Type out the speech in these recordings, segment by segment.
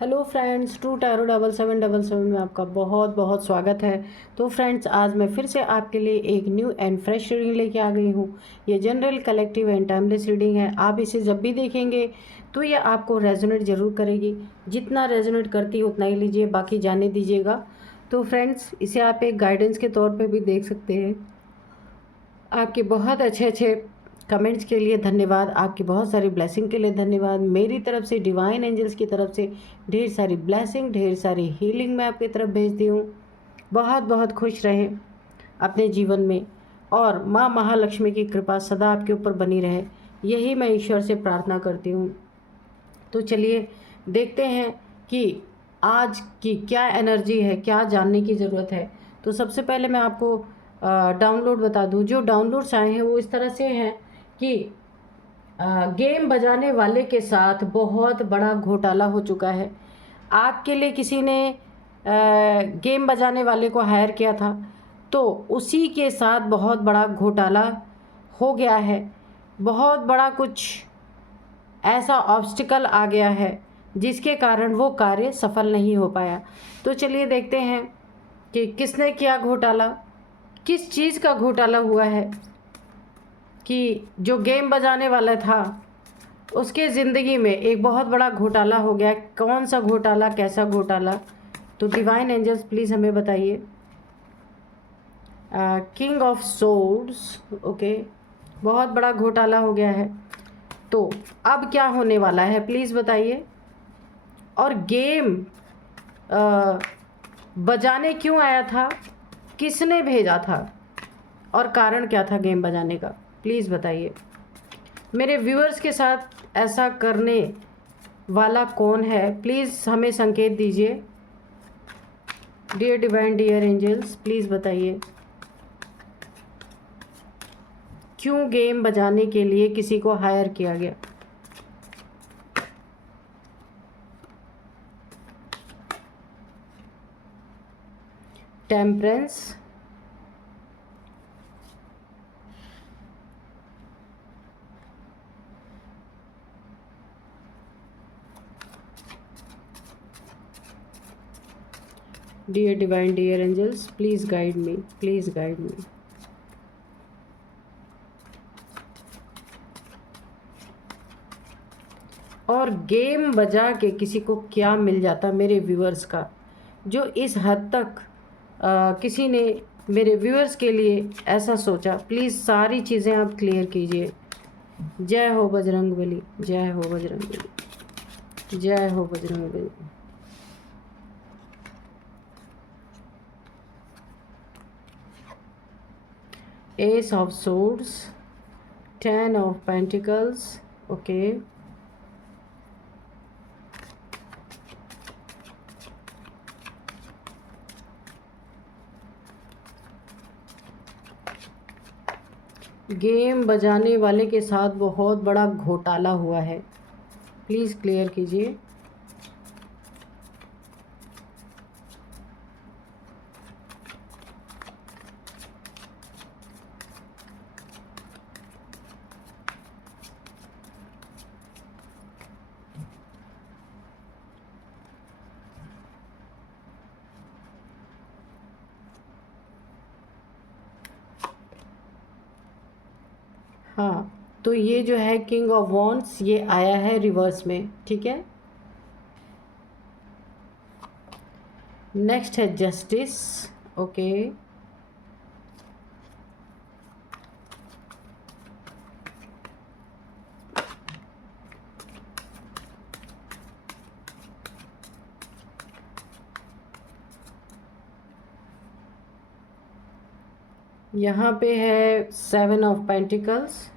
Hello friends, true tarot 7777 में आपका बहुत बहुत स्वागत है। तो फ्रेंड्स, आज मैं फिर से आपके लिए एक न्यू एंड फ्रेश रीडिंग लेके आ गई हूँ। ये general, collective and timeless reading है। आप इसे जब भी देखेंगे तो ये आपको रेजोनेट ज़रूर करेगी। जितना रेजोनेट करती है उतना ही लीजिए, बाकी जाने दीजिएगा। तो फ्रेंड्स, इसे आप एक गाइडेंस के तौर पर भी देख सकते हैं। आपके बहुत अच्छे अच्छे कमेंट्स के लिए धन्यवाद। आपकी बहुत सारी ब्लेसिंग के लिए धन्यवाद। मेरी तरफ से, डिवाइन एंजल्स की तरफ से ढेर सारी ब्लेसिंग, ढेर सारी हीलिंग मैं आपकी तरफ भेजती हूँ। बहुत बहुत खुश रहें अपने जीवन में, और माँ महालक्ष्मी की कृपा सदा आपके ऊपर बनी रहे, यही मैं ईश्वर से प्रार्थना करती हूँ। तो चलिए देखते हैं कि आज की क्या एनर्जी है, क्या जानने की ज़रूरत है। तो सबसे पहले मैं आपको डाउनलोड बता दूं। जो डाउनलोड्स आए हैं वो इस तरह से हैं कि गेम बजाने वाले के साथ बहुत बड़ा घोटाला हो चुका है। आपके लिए किसी ने गेम बजाने वाले को हायर किया था, तो उसी के साथ बहुत बड़ा घोटाला हो गया है। बहुत बड़ा कुछ ऐसा ऑब्स्टिकल आ गया है जिसके कारण वो कार्य सफल नहीं हो पाया। तो चलिए देखते हैं कि किसने किया घोटाला, किस चीज़ का घोटाला हुआ है। कि जो गेम बजाने वाला था उसके ज़िंदगी में एक बहुत बड़ा घोटाला हो गया। कौन सा घोटाला, कैसा घोटाला? तो डिवाइन एंजल्स प्लीज़ हमें बताइए। किंग ऑफ सोर्ड्स, ओके, बहुत बड़ा घोटाला हो गया है। तो अब क्या होने वाला है प्लीज़ बताइए। और गेम बजाने क्यों आया था, किसने भेजा था, और कारण क्या था गेम बजाने का, प्लीज़ बताइए। मेरे व्यूअर्स के साथ ऐसा करने वाला कौन है, प्लीज़ हमें संकेत दीजिए। Dear divine, dear angels, please बताइए क्यों गेम बजाने के लिए किसी को हायर किया गया। Temperance, dear divine, dear angels, please guide me, please guide me. और गेम बजा के किसी को क्या मिल जाता मेरे व्यूअर्स का, जो इस हद तक किसी ने मेरे व्यूअर्स के लिए ऐसा सोचा। प्लीज़ सारी चीज़ें आप क्लियर कीजिए। जय हो बजरंगबली, जय हो बजरंगबली, जय हो Bajrangbali. S of swords, 10 of pentacles, okay, game बजाने वाले के साथ बहुत बड़ा घोटाला हुआ है, प्लीज़ क्लियर कीजिए। हाँ, तो ये जो है किंग ऑफ वॉन्ड्स, ये आया है रिवर्स में, ठीक है। नेक्स्ट है जस्टिस, ओके, यहाँ पे है 7 ऑफ पेंटिकल्स,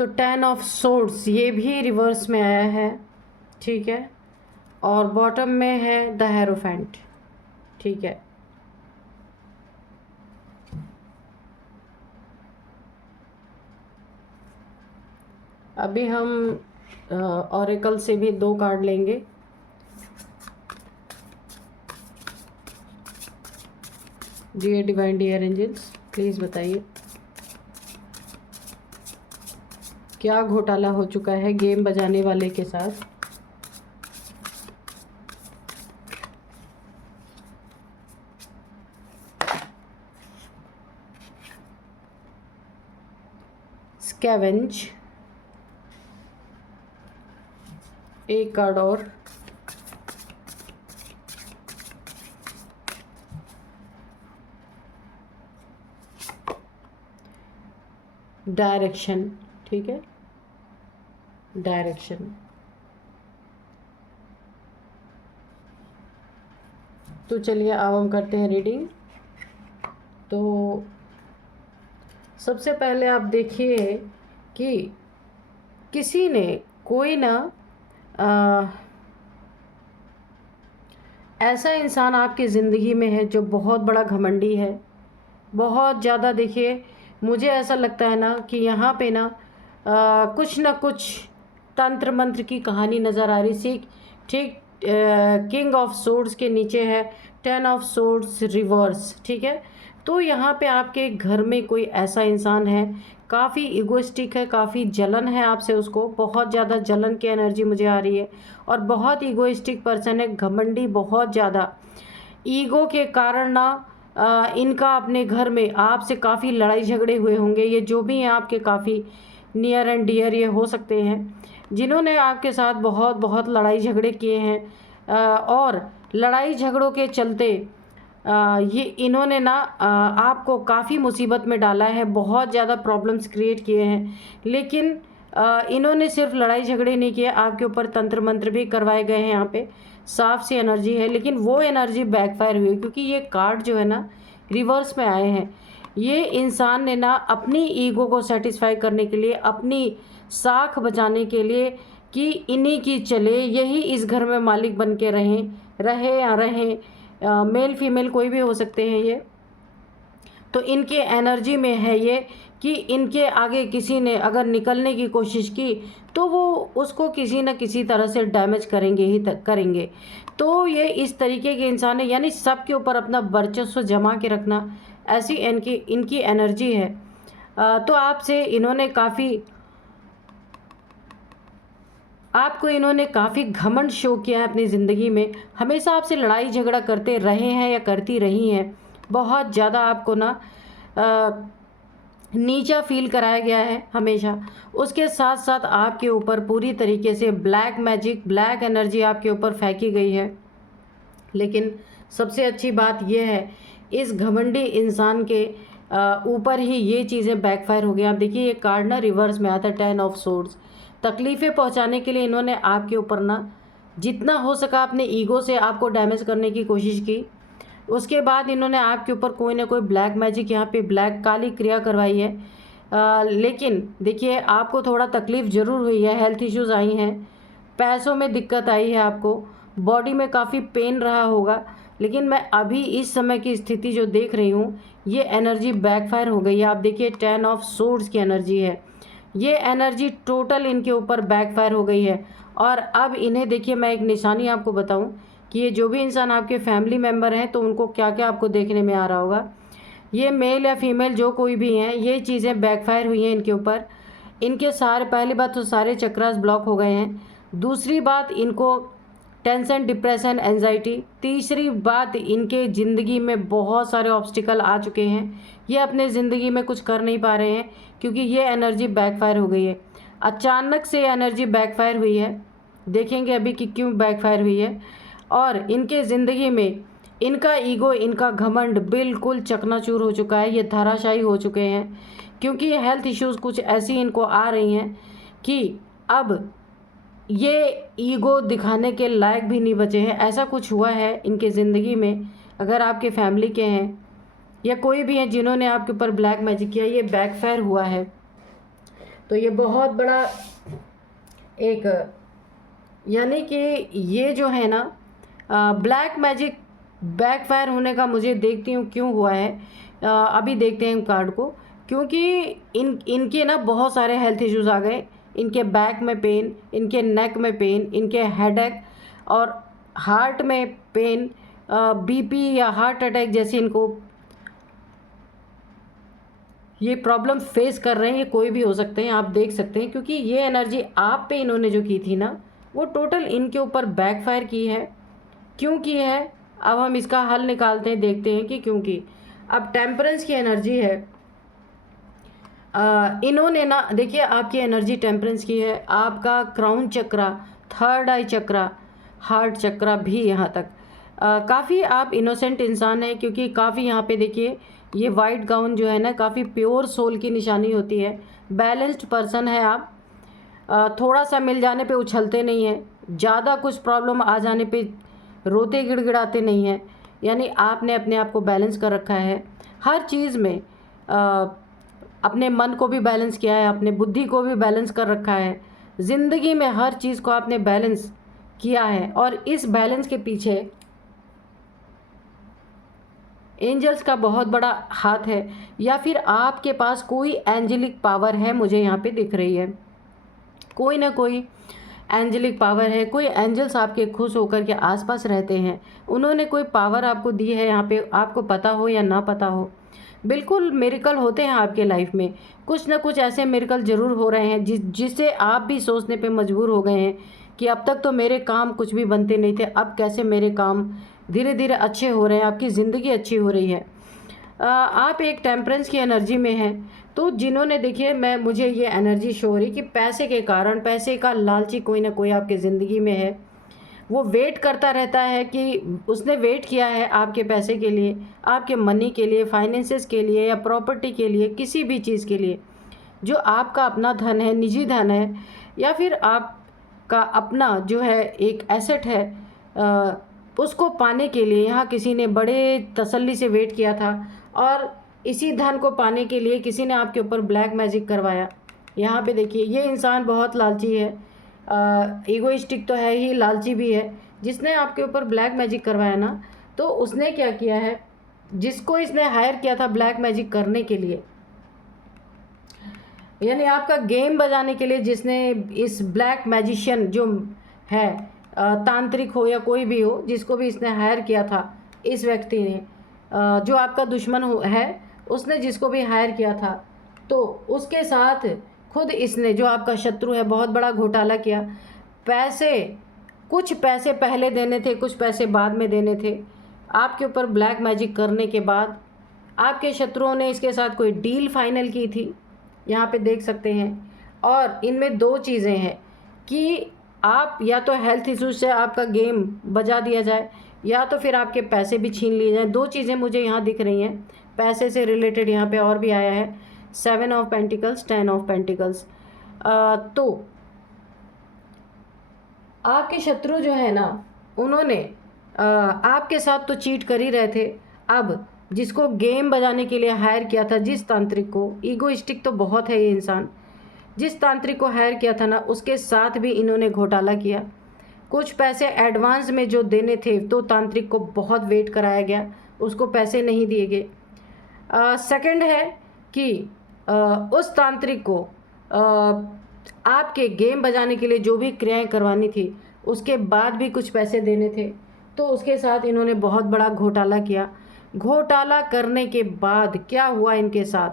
तो 10 ऑफ सोर्ड्स ये भी रिवर्स में आया है, ठीक है। और बॉटम में है द हेरोफेंट, ठीक है। अभी हम ऑरेकल से भी 2 कार्ड लेंगे। Dear divine dear angels, please बताइए क्या घोटाला हो चुका है गेम बजाने वाले के साथ। स्कैवेंज, एक कार्ड और, डायरेक्शन, ठीक है, डायरेक्शन। तो चलिए अब हम करते हैं रीडिंग। तो सबसे पहले आप देखिए कि किसी ने कोई ना ऐसा इंसान आपकी ज़िंदगी में है जो बहुत बड़ा घमंडी है, बहुत ज़्यादा। देखिए मुझे ऐसा लगता है ना कि यहाँ पे ना कुछ ना कुछ तंत्र मंत्र की कहानी नज़र आ रही सी, ठीक। किंग ऑफ सोर्ड्स के नीचे है 10 ऑफ सोर्ड्स रिवर्स, ठीक है। तो यहाँ पे आपके घर में कोई ऐसा इंसान है, काफ़ी इगोइस्टिक है, काफ़ी जलन है आपसे, उसको बहुत ज़्यादा जलन की एनर्जी मुझे आ रही है। और बहुत इगोइस्टिक पर्सन है, घमंडी, बहुत ज़्यादा ईगो के कारण ना इनका अपने घर में आपसे काफ़ी लड़ाई झगड़े हुए होंगे। ये जो भी हैं आपके काफ़ी नियर एंड डियर ये हो सकते हैं, जिन्होंने आपके साथ बहुत बहुत लड़ाई झगड़े किए हैं। और लड़ाई झगड़ों के चलते ये इन्होंने ना आपको काफ़ी मुसीबत में डाला है, बहुत ज़्यादा प्रॉब्लम्स क्रिएट किए हैं। लेकिन इन्होंने सिर्फ लड़ाई झगड़े नहीं किए, आपके ऊपर तंत्र मंत्र भी करवाए गए हैं। यहाँ पे साफ सी एनर्जी है, लेकिन वो एनर्जी बैकफायर हुई, क्योंकि ये कार्ड जो है ना रिवर्स में आए हैं। ये इंसान ने ना अपनी ईगो को सेटिस्फाई करने के लिए, अपनी साख बचाने के लिए कि इन्हीं की चले, यही इस घर में मालिक बन के रहे या रहें, मेल फीमेल कोई भी हो सकते हैं ये। तो इनके एनर्जी में है ये कि इनके आगे किसी ने अगर निकलने की कोशिश की तो वो उसको किसी न किसी तरह से डैमेज करेंगे ही करेंगे। तो ये इस तरीके के इंसान है, यानी सबके ऊपर अपना वर्चस्व जमा के रखना, ऐसी इनकी एनर्जी है। तो आपसे इन्होंने इन्होंने काफ़ी घमंड शो किया है अपनी ज़िंदगी में, हमेशा आपसे लड़ाई झगड़ा करते रहे हैं या करती रही हैं। बहुत ज़्यादा आपको ना नीचा फील कराया गया है हमेशा। उसके साथ साथ आपके ऊपर पूरी तरीके से ब्लैक मैजिक, ब्लैक एनर्जी आपके ऊपर फेंकी गई है। लेकिन सबसे अच्छी बात यह है, इस घमंडी इंसान के ऊपर ही ये चीज़ें बैकफायर हो गई। आप देखिए ये कार्ड ना रिवर्स में आता है 10 ऑफ सोर्ड्स। तकलीफ़ें पहुंचाने के लिए इन्होंने आपके ऊपर ना जितना हो सका अपने ईगो से आपको डैमेज करने की कोशिश की। उसके बाद इन्होंने आपके ऊपर कोई ना कोई ब्लैक मैजिक, यहाँ पे ब्लैक काली क्रिया करवाई है। लेकिन देखिए आपको थोड़ा तकलीफ़ ज़रूर हुई है, हेल्थ इश्यूज़ आई हैं, पैसों में दिक्कत आई है, आपको बॉडी में काफ़ी पेन रहा होगा। लेकिन मैं अभी इस समय की स्थिति जो देख रही हूँ, ये एनर्जी बैकफायर हो गई है। आप देखिए 10 ऑफ सोर्ड्स की एनर्जी है, ये एनर्जी टोटल इनके ऊपर बैकफायर हो गई है। और अब इन्हें देखिए, मैं एक निशानी आपको बताऊं कि ये जो भी इंसान आपके फैमिली मेम्बर हैं तो उनको क्या क्या आपको देखने में आ रहा होगा। ये मेल या फीमेल जो कोई भी हैं, ये चीज़ें बैकफायर हुई हैं इनके ऊपर। इनके सारे, पहली बात तो सारे चक्रास ब्लॉक हो गए हैं। दूसरी बात, इनको टेंशन, डिप्रेशन, एंजाइटी। तीसरी बात, इनके ज़िंदगी में बहुत सारे ऑब्स्टिकल आ चुके हैं, ये अपने ज़िंदगी में कुछ कर नहीं पा रहे हैं क्योंकि ये एनर्जी बैकफायर हो गई है। अचानक से एनर्जी बैकफायर हुई है, देखेंगे अभी कि क्यों बैकफायर हुई है। और इनके ज़िंदगी में इनका ईगो, इनका घमंड बिल्कुल चकनाचूर हो चुका है, ये धराशायी हो चुके हैं। क्योंकि हेल्थ इश्यूज़ कुछ ऐसी इनको आ रही हैं कि अब ये ईगो दिखाने के लायक भी नहीं बचे हैं। ऐसा कुछ हुआ है इनके ज़िंदगी में। अगर आपके फैमिली के हैं या कोई भी हैं जिन्होंने आपके ऊपर ब्लैक मैजिक किया, ये बैकफायर हुआ है। तो ये बहुत बड़ा एक, यानी कि ये जो है ना ब्लैक मैजिक बैकफायर होने का मुझे देखती हूँ क्यों हुआ है। अभी देखते हैं कार्ड को, क्योंकि इनके ना बहुत सारे हेल्थ इश्यूज आ गए। इनके बैक में पेन, इनके नेक में पेन, इनके हेडेक और हार्ट में पेन, बीपी या हार्ट अटैक जैसे इनको ये प्रॉब्लम फेस कर रहे हैं। ये कोई भी हो सकते हैं, आप देख सकते हैं, क्योंकि ये एनर्जी आप पे इन्होंने जो की थी ना वो टोटल इनके ऊपर बैकफायर की है। क्यों की है, अब हम इसका हल निकालते हैं, देखते हैं कि क्यों की। अब टेम्परेंस की एनर्जी है, इन्होंने ना देखिए आपकी एनर्जी टेम्परेंस की है। आपका क्राउन चक्रा, थर्ड आई चक्रा, हार्ट चक्रा भी यहाँ तक काफ़ी आप इनोसेंट इंसान हैं, क्योंकि काफ़ी यहाँ पे देखिए ये वाइट गाउन जो है ना काफ़ी प्योर सोल की निशानी होती है। बैलेंस्ड पर्सन है आप, थोड़ा सा मिल जाने पे उछलते नहीं हैं, ज़्यादा कुछ प्रॉब्लम आ जाने पे रोते गिड़गिड़ाते नहीं हैं। यानी आपने अपने आप को बैलेंस कर रखा है हर चीज़ में। अपने मन को भी बैलेंस किया है, अपने बुद्धि को भी बैलेंस कर रखा है। ज़िंदगी में हर चीज़ को आपने बैलेंस किया है, और इस बैलेंस के पीछे एंजल्स का बहुत बड़ा हाथ है, या फिर आपके पास कोई एंजेलिक पावर है, मुझे यहाँ पे दिख रही है। कोई ना कोई एंजेलिक पावर है, कोई एंजल्स आपके खुश होकर के आसपास रहते हैं। उन्होंने कोई पावर आपको दी है यहाँ पे, आपको पता हो या ना पता हो। बिल्कुल मिरेकल होते हैं आपके लाइफ में, कुछ ना कुछ ऐसे मिरेकल ज़रूर हो रहे हैं जिससे आप भी सोचने पे मजबूर हो गए हैं कि अब तक तो मेरे काम कुछ भी बनते नहीं थे, अब कैसे मेरे काम धीरे धीरे अच्छे हो रहे हैं, आपकी ज़िंदगी अच्छी हो रही है। आप एक टेम्परेंस की एनर्जी में हैं। तो जिन्होंने देखिए मुझे ये एनर्जी शो हो रही कि पैसे के कारण, पैसे का लालची कोई ना कोई आपके ज़िंदगी में है। वो वेट करता रहता है कि उसने वेट किया है आपके पैसे के लिए, आपके मनी के लिए, फाइनेंसेस के लिए या प्रॉपर्टी के लिए, किसी भी चीज़ के लिए जो आपका अपना धन है, निजी धन है, या फिर आपका अपना जो है एक एसेट है, उसको पाने के लिए यहाँ किसी ने बड़े तसल्ली से वेट किया था, और इसी धन को पाने के लिए किसी ने आपके ऊपर ब्लैक मैजिक करवाया। यहाँ पे देखिए ये इंसान बहुत लालची है, ईगोइस्टिक तो है ही, लालची भी है। जिसने आपके ऊपर ब्लैक मैजिक करवाया ना, तो उसने क्या किया है, जिसको इसने हायर किया था ब्लैक मैजिक करने के लिए, यानी आपका गेम बजाने के लिए, जिसने इस ब्लैक मैजिशियन जो है, तांत्रिक हो या कोई भी हो, जिसको भी इसने हायर किया था, इस व्यक्ति ने जो आपका दुश्मन है, उसने जिसको भी हायर किया था, तो उसके साथ खुद इसने जो आपका शत्रु है बहुत बड़ा घोटाला किया। कुछ पैसे पहले देने थे, कुछ पैसे बाद में देने थे। आपके ऊपर ब्लैक मैजिक करने के बाद आपके शत्रुओं ने इसके साथ कोई डील फाइनल की थी, यहाँ पे देख सकते हैं। और इनमें दो चीज़ें हैं कि आप या तो हेल्थ इशूज से आपका गेम बजा दिया जाए, या तो फिर आपके पैसे भी छीन लिए जाएँ। दो चीज़ें मुझे यहाँ दिख रही हैं पैसे से रिलेटेड। यहाँ पे और भी आया है 7 ऑफ पेंटिकल्स, 10 ऑफ पेंटिकल्स। तो आपके शत्रु जो है ना, उन्होंने आपके साथ तो चीट कर ही रहे थे। अब जिसको गेम बजाने के लिए हायर किया था, जिस तांत्रिक को, ईगोइस्टिक तो बहुत है ये इंसान, जिस तांत्रिक को हायर किया था ना, उसके साथ भी इन्होंने घोटाला किया। कुछ पैसे एडवांस में जो देने थे, तो तांत्रिक को बहुत वेट कराया गया, उसको पैसे नहीं दिए गए। सेकंड है कि उस तांत्रिक को आपके गेम बजाने के लिए जो भी क्रियाएं करवानी थी, उसके बाद भी कुछ पैसे देने थे, तो उसके साथ इन्होंने बहुत बड़ा घोटाला किया। घोटाला करने के बाद क्या हुआ इनके साथ,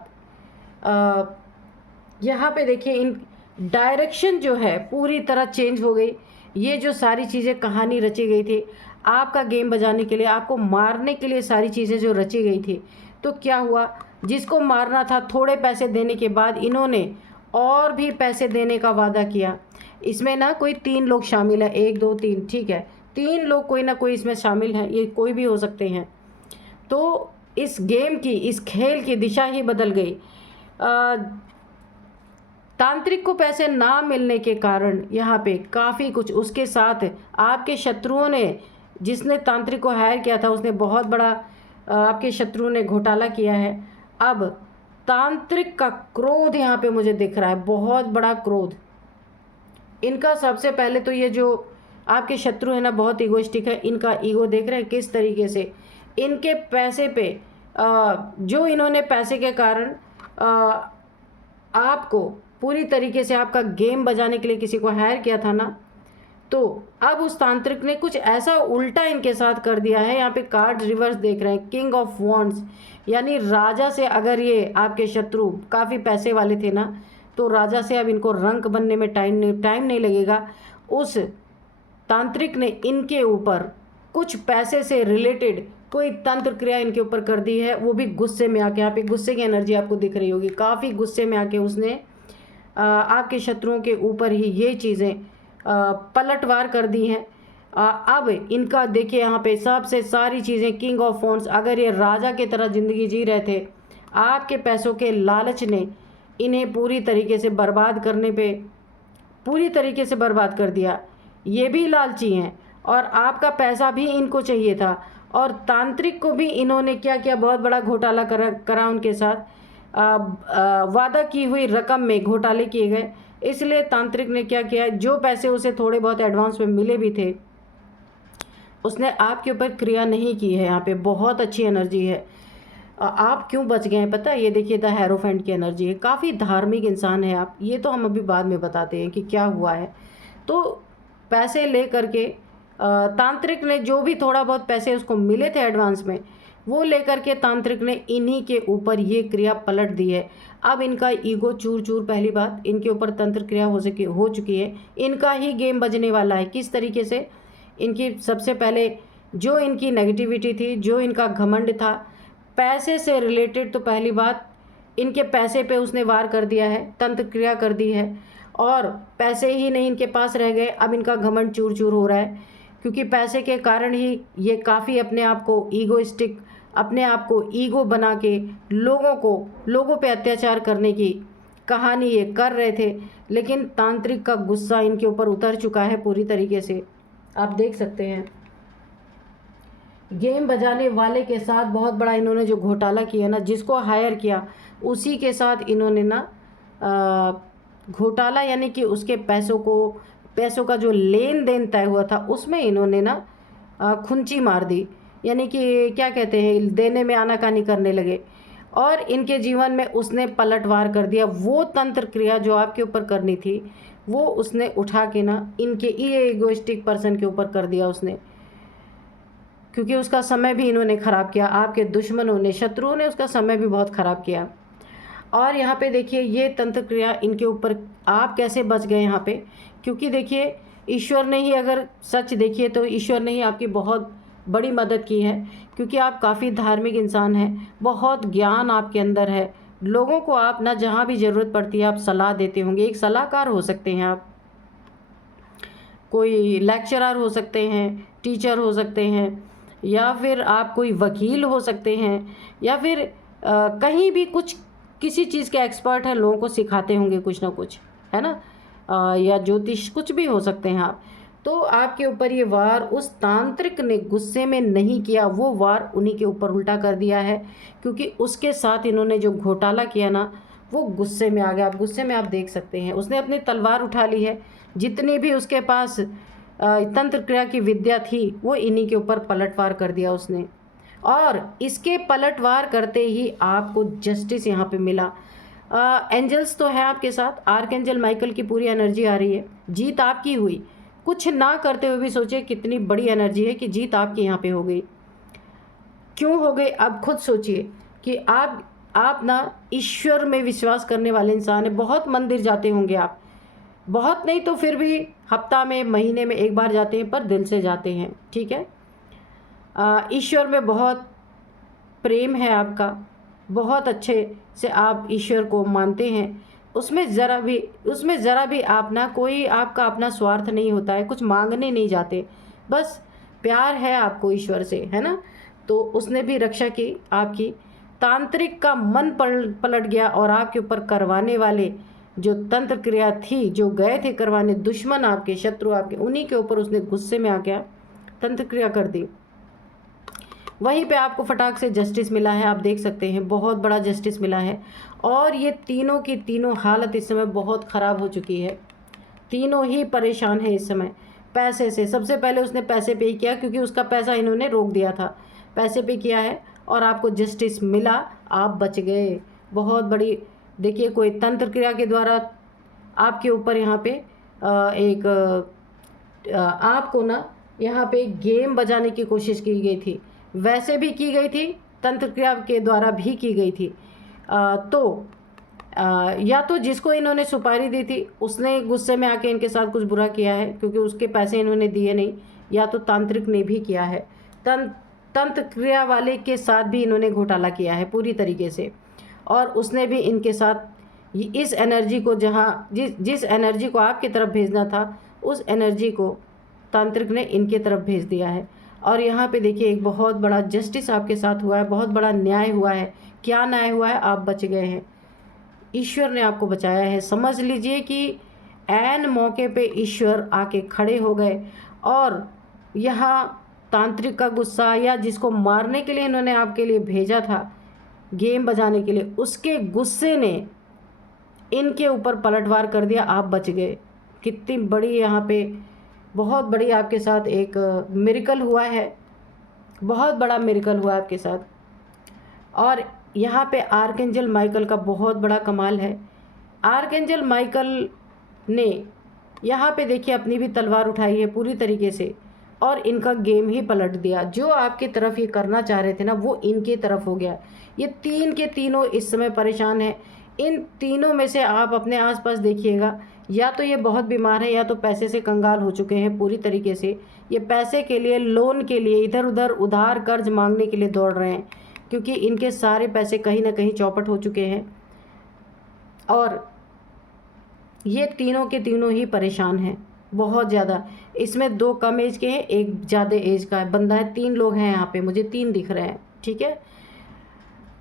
यहाँ पे देखिए इन डायरेक्शन जो है पूरी तरह चेंज हो गई। ये जो सारी चीज़ें कहानी रची गई थी आपका गेम बजाने के लिए, आपको मारने के लिए, सारी चीज़ें जो रची गई थी, तो क्या हुआ, जिसको मारना था थोड़े पैसे देने के बाद इन्होंने और भी पैसे देने का वादा किया। इसमें ना कोई 3 लोग शामिल हैं, 1 2 3, ठीक है, 3 लोग कोई ना कोई इसमें शामिल हैं, ये कोई भी हो सकते हैं। तो इस गेम की, इस खेल की दिशा ही बदल गई। तांत्रिक को पैसे ना मिलने के कारण यहाँ पे काफ़ी कुछ उसके साथ आपके शत्रुओं ने, जिसने तांत्रिक को हायर किया था, उसने बहुत बड़ा आपके शत्रु ने घोटाला किया है। अब तांत्रिक का क्रोध यहाँ पे मुझे दिख रहा है, बहुत बड़ा क्रोध इनका। सबसे पहले तो ये जो आपके शत्रु है ना, बहुत ईगोइस्टिक है। इनका ईगो देख रहे हैं किस तरीके से इनके पैसे पे जो इन्होंने पैसे के कारण आपको पूरी तरीके से आपका गेम बजाने के लिए किसी को हायर किया था ना, तो अब उस तांत्रिक ने कुछ ऐसा उल्टा इनके साथ कर दिया है। यहाँ पे कार्ड रिवर्स देख रहे हैं, किंग ऑफ वॉन्ड्स, यानी राजा से अगर ये आपके शत्रु काफ़ी पैसे वाले थे ना, तो राजा से अब इनको रंक बनने में टाइम नहीं लगेगा। उस तांत्रिक ने इनके ऊपर कुछ पैसे से रिलेटेड कोई तंत्र क्रिया इनके ऊपर कर दी है, वो भी गुस्से में आके। यहाँ पे गुस्से की एनर्जी आपको दिख रही होगी, काफ़ी गुस्से में आके उसने आपके शत्रुओं के ऊपर ही ये चीज़ें पलटवार कर दी हैं। अब इनका देखिए यहाँ पे सबसे सारी चीज़ें, किंग ऑफ वॉन्ड्स, अगर ये राजा की तरह ज़िंदगी जी रहे थे, आपके पैसों के लालच ने इन्हें पूरी तरीके से बर्बाद करने पे पूरी तरीके से बर्बाद कर दिया। ये भी लालची हैं और आपका पैसा भी इनको चाहिए था। और तांत्रिक को भी इन्होंने क्या किया, बहुत बड़ा घोटाला करा उनके साथ। वादा की हुई रकम में घोटाले किए गए, इसलिए तांत्रिक ने क्या किया, जो पैसे उसे थोड़े बहुत एडवांस में मिले भी थे, उसने आपके ऊपर क्रिया नहीं की है। यहाँ पे बहुत अच्छी एनर्जी है। आप क्यों बच गए हैं पता है? ये देखिए द हेरोफेंट की एनर्जी है, काफ़ी धार्मिक इंसान है आप। ये तो हम अभी बाद में बताते हैं कि क्या हुआ है। तो पैसे ले करके तांत्रिक ने जो भी थोड़ा बहुत पैसे उसको मिले थे एडवांस में, वो लेकर के तांत्रिक ने इन्हीं के ऊपर ये क्रिया पलट दी है। अब इनका ईगो चूर चूर, पहली बात इनके ऊपर तंत्र क्रिया हो चुकी है। इनका ही गेम बजने वाला है। किस तरीके से? इनकी सबसे पहले जो इनकी नेगेटिविटी थी, जो इनका घमंड था पैसे से रिलेटेड, तो पहली बात इनके पैसे पे उसने वार कर दिया है, तंत्र क्रिया कर दी है। और पैसे ही नहीं इनके पास रह गए, अब इनका घमंड चूर चूर हो रहा है, क्योंकि पैसे के कारण ही ये काफ़ी अपने आप को ईगोइस्टिक, अपने आप को ईगो बना के लोगों पे अत्याचार करने की कहानी ये कर रहे थे। लेकिन तांत्रिक का गुस्सा इनके ऊपर उतर चुका है पूरी तरीके से। आप देख सकते हैं गेम बजाने वाले के साथ बहुत बड़ा इन्होंने जो घोटाला किया ना, जिसको हायर किया उसी के साथ इन्होंने ना घोटाला, यानी कि उसके पैसों का जो लेन देन तय हुआ था उसमें इन्होंने ना खुंची मार दी, यानी कि क्या कहते हैं, देने में आनाकानी करने लगे और इनके जीवन में उसने पलटवार कर दिया। वो तंत्र क्रिया जो आपके ऊपर करनी थी वो उसने उठा के ना इनके ये इगोइस्टिक पर्सन के ऊपर कर दिया उसने, क्योंकि उसका समय भी इन्होंने ख़राब किया। आपके दुश्मनों ने, शत्रुओं ने उसका समय भी बहुत ख़राब किया। और यहाँ पे देखिए ये तंत्र क्रिया इनके ऊपर, आप कैसे बच गए यहाँ पे? क्योंकि देखिए ईश्वर ने ही, अगर सच देखिए तो ईश्वर ने ही आपकी बहुत बड़ी मदद की है, क्योंकि आप काफ़ी धार्मिक इंसान हैं, बहुत ज्ञान आपके अंदर है। लोगों को आप ना जहाँ भी ज़रूरत पड़ती है आप सलाह देते होंगे। एक सलाहकार हो सकते हैं आप, कोई लेक्चरर हो सकते हैं, टीचर हो सकते हैं, या फिर आप कोई वकील हो सकते हैं, या फिर कहीं भी कुछ किसी चीज़ के एक्सपर्ट हैं, लोगों को सिखाते होंगे कुछ ना कुछ, है ना, या ज्योतिष, कुछ भी हो सकते हैं आप। तो आपके ऊपर ये वार उस तांत्रिक ने गुस्से में नहीं किया, वो वार उन्हीं के ऊपर उल्टा कर दिया है, क्योंकि उसके साथ इन्होंने जो घोटाला किया ना, वो गुस्से में आ गया। आप गुस्से में आप देख सकते हैं उसने अपनी तलवार उठा ली है, जितनी भी उसके पास तंत्र क्रिया की विद्या थी वो इन्हीं के ऊपर पलटवार कर दिया उसने। और इसके पलटवार करते ही आपको जस्टिस यहाँ पे मिला। एंजल्स तो है आपके साथ, आर्कएंजल माइकल की पूरी एनर्जी आ रही है, जीत आपकी हुई। कुछ ना करते हुए भी सोचिए कितनी बड़ी एनर्जी है कि जीत आपकी यहाँ पे हो गई। क्यों हो गई? अब खुद सोचिए कि आप ना ईश्वर में विश्वास करने वाले इंसान हैं, बहुत मंदिर जाते होंगे आप, बहुत नहीं तो फिर भी हफ्ता में, महीने में एक बार जाते हैं, पर दिल से जाते हैं, ठीक है। ईश्वर में बहुत प्रेम है आपका, बहुत अच्छे से आप ईश्वर को मानते हैं। उसमें ज़रा भी आप ना, कोई आपका अपना स्वार्थ नहीं होता है, कुछ मांगने नहीं जाते, बस प्यार है आपको ईश्वर से, है ना। तो उसने भी रक्षा की आपकी। तांत्रिक का मन पलट गया और आपके ऊपर करवाने वाले जो तंत्र क्रिया थी, जो गए थे करवाने, दुश्मन आपके, शत्रु आपके, उन्हीं के ऊपर उसने गुस्से में आ गया तंत्र क्रिया कर दी। वहीं पे आपको फटाक से जस्टिस मिला है, आप देख सकते हैं बहुत बड़ा जस्टिस मिला है। और ये तीनों की तीनों हालत इस समय बहुत ख़राब हो चुकी है, तीनों ही परेशान है इस समय पैसे से। सबसे पहले उसने पैसे पे किया क्योंकि उसका पैसा इन्होंने रोक दिया था, पैसे पे किया है और आपको जस्टिस मिला, आप बच गए। बहुत बड़ी देखिए, कोई तंत्र क्रिया के द्वारा आपके ऊपर यहाँ पे एक आपको ना यहाँ पे गेम बजाने की कोशिश की गई थी, वैसे भी की गई थी, तंत्र क्रिया के द्वारा भी की गई थी। या तो जिसको इन्होंने सुपारी दी थी उसने गुस्से में आके इनके साथ कुछ बुरा किया है क्योंकि उसके पैसे इन्होंने दिए नहीं, या तो तांत्रिक ने भी किया है, तंत्र क्रिया वाले के साथ भी इन्होंने घोटाला किया है पूरी तरीके से। और उसने भी इनके साथ इस एनर्जी को, जहाँ जिस एनर्जी को आपकी तरफ भेजना था उस एनर्जी को तांत्रिक ने इनके तरफ भेज दिया है। और यहाँ पे देखिए एक बहुत बड़ा जस्टिस आपके साथ हुआ है, बहुत बड़ा न्याय हुआ है। क्या न्याय हुआ है? आप बच गए हैं, ईश्वर ने आपको बचाया है। समझ लीजिए कि ऐन मौके पे ईश्वर आके खड़े हो गए और यहाँ तांत्रिक का गुस्सा, या जिसको मारने के लिए इन्होंने आपके लिए भेजा था गेम बजाने के लिए, उसके गुस्से ने इनके ऊपर पलटवार कर दिया, आप बच गए। कितनी बड़ी यहाँ पे बहुत बड़ी आपके साथ एक मिरेकल हुआ है, बहुत बड़ा मिरेकल हुआ आपके साथ। और यहाँ पे आर्कएंजल माइकल का बहुत बड़ा कमाल है। आर्कएंजल माइकल ने यहाँ पे देखिए अपनी भी तलवार उठाई है पूरी तरीके से और इनका गेम ही पलट दिया। जो आपकी तरफ ये करना चाह रहे थे ना, वो इनके तरफ हो गया। ये तीन के तीनों इस समय परेशान हैं। इन तीनों में से आप अपने आसपास देखिएगा, या तो ये बहुत बीमार है या तो पैसे से कंगाल हो चुके हैं पूरी तरीके से। ये पैसे के लिए, लोन के लिए इधर उधर उधार कर्ज मांगने के लिए दौड़ रहे हैं क्योंकि इनके सारे पैसे कहीं ना कहीं चौपट हो चुके हैं। और ये तीनों के तीनों ही परेशान हैं बहुत ज़्यादा। इसमें दो कम एज के हैं, एक ज़्यादा एज का है बंदा है। तीन लोग हैं यहाँ पे, मुझे तीन दिख रहे हैं, ठीक है।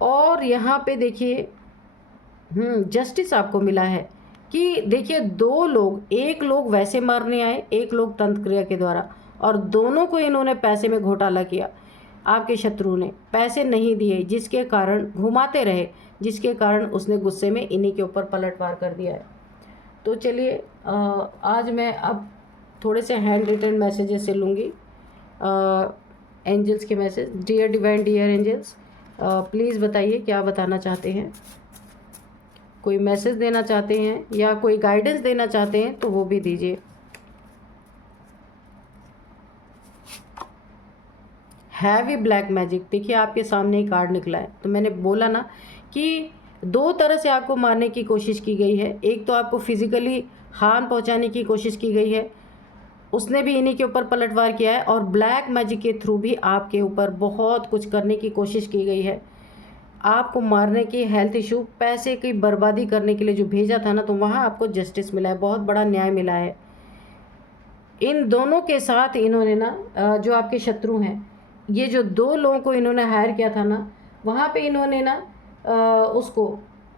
और यहाँ पे देखिए जस्टिस आपको मिला है कि देखिए दो लोग, एक लोग वैसे मारने आए, एक लोग तंत्र क्रिया के द्वारा, और दोनों को इन्होंने पैसे में घोटाला किया। आपके शत्रु ने पैसे नहीं दिए, जिसके कारण घुमाते रहे, जिसके कारण उसने गुस्से में इन्हीं के ऊपर पलटवार कर दिया है। तो चलिए आज मैं अब थोड़े से हैंड रिटन मैसेजेस से लूँगी, एंजल्स के message. Dear divine, dear angels, please बताइए क्या बताना चाहते हैं। कोई मैसेज देना चाहते हैं या कोई गाइडेंस देना चाहते हैं तो वो भी दीजिए। हैवी ब्लैक मैजिक, देखिए आपके सामने ही कार्ड निकला है। तो मैंने बोला ना कि दो तरह से आपको मारने की कोशिश की गई है। एक तो आपको फिजिकली हार्म पहुंचाने की कोशिश की गई है, उसने भी इन्हीं के ऊपर पलटवार किया है, और ब्लैक मैजिक के थ्रू भी आपके ऊपर बहुत कुछ करने की कोशिश की गई है। आपको मारने की, हेल्थ इशू, पैसे की बर्बादी करने के लिए जो भेजा था ना, तो वहाँ आपको जस्टिस मिला है, बहुत बड़ा न्याय मिला है। इन दोनों के साथ इन्होंने ना, जो आपके शत्रु हैं, ये जो दो लोगों को इन्होंने हायर किया था ना, वहाँ पे इन्होंने ना उसको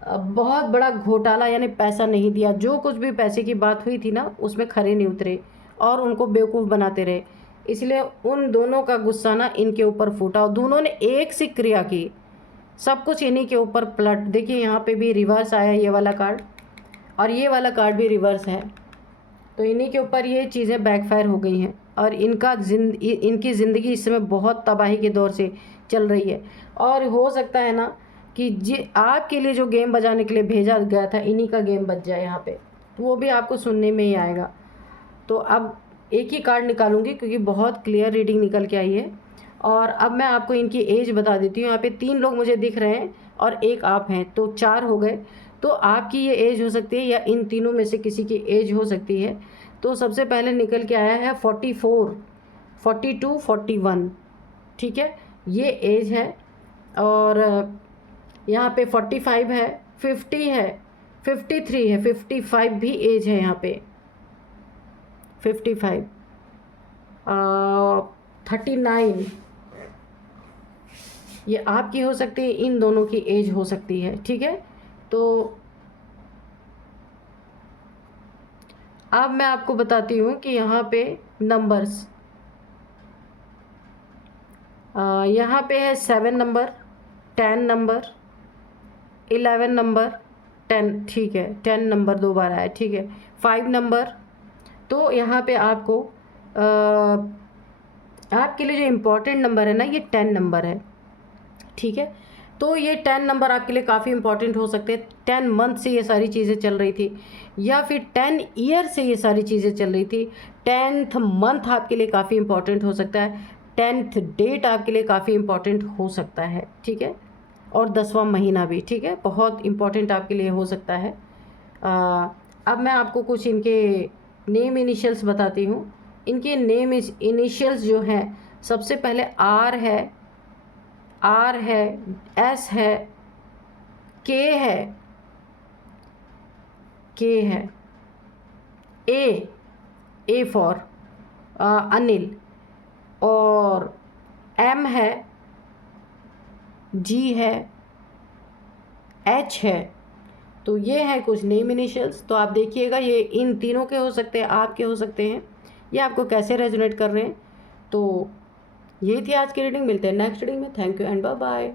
बहुत बड़ा घोटाला, यानी पैसा नहीं दिया। जो कुछ भी पैसे की बात हुई थी ना, उसमें खरे नहीं उतरे और उनको बेवकूफ़ बनाते रहे। इसलिए उन दोनों का गुस्सा ना इनके ऊपर फूटा और दोनों ने एक सी क्रिया की, सब कुछ इन्हीं के ऊपर पलट। देखिए यहाँ पे भी रिवर्स आया ये वाला कार्ड, और ये वाला कार्ड भी रिवर्स है। तो इन्हीं के ऊपर ये चीज़ें बैकफायर हो गई हैं और इनकी ज़िंदगी इस समय बहुत तबाही के दौर से चल रही है। और हो सकता है ना कि आपके लिए जो गेम बजाने के लिए भेजा गया था, इन्हीं का गेम बज जाए यहाँ पे, तो वो भी आपको सुनने में ही आएगा। तो अब एक ही कार्ड निकालूंगी क्योंकि बहुत क्लियर रीडिंग निकल के आई है। और अब मैं आपको इनकी एज बता देती हूँ। यहाँ पे तीन लोग मुझे दिख रहे हैं और एक आप हैं, तो चार हो गए। तो आपकी ये एज हो सकती है या इन तीनों में से किसी की एज हो सकती है। तो सबसे पहले निकल के आया है 44, 42, 41, ठीक है, ये एज है। और यहाँ पे 45 है, 50 है, 53 है, 55 भी एज है यहाँ पे, 55, 39 ये आपकी हो सकती है, इन दोनों की एज हो सकती है, ठीक है। तो अब मैं आपको बताती हूँ कि यहाँ पे नंबर्स यहाँ पे है 7 नंबर, 10 नंबर, 11 नंबर, 10, ठीक है, 10 नंबर 2 बार आया, ठीक है, 5 नंबर। तो यहाँ पे आपको आपके लिए जो इम्पोर्टेंट नंबर है ना, ये 10 नंबर है, ठीक है। तो ये 10 नंबर आपके लिए काफ़ी इंपॉर्टेंट हो सकते हैं। 10 मंथ से ये सारी चीज़ें चल रही थी, या फिर 10 ईयर से ये सारी चीज़ें चल रही थी। 10th मंथ आपके लिए काफ़ी इंपॉर्टेंट हो सकता है। 10th डेट आपके लिए काफ़ी इंपॉर्टेंट हो सकता है, ठीक है। और 10वां महीना भी, ठीक है, बहुत इंपॉर्टेंट आपके लिए हो सकता है। अब मैं आपको कुछ इनके नेम इनिशियल्स बताती हूँ। इनके नेम इनिशियल्स जो हैं, सबसे पहले आर है, एस है, के है, ए फॉर अनिल, और एम है, जी है, एच है। तो ये है कुछ नेम इनिशियल्स। तो आप देखिएगा, ये इन तीनों के हो सकते हैं, आपके हो सकते हैं, ये आपको कैसे रेजोनेट कर रहे हैं। तो ये थी आज की रीडिंग। मिलते हैं नेक्स्ट रीडिंग में। Thank you and bye bye.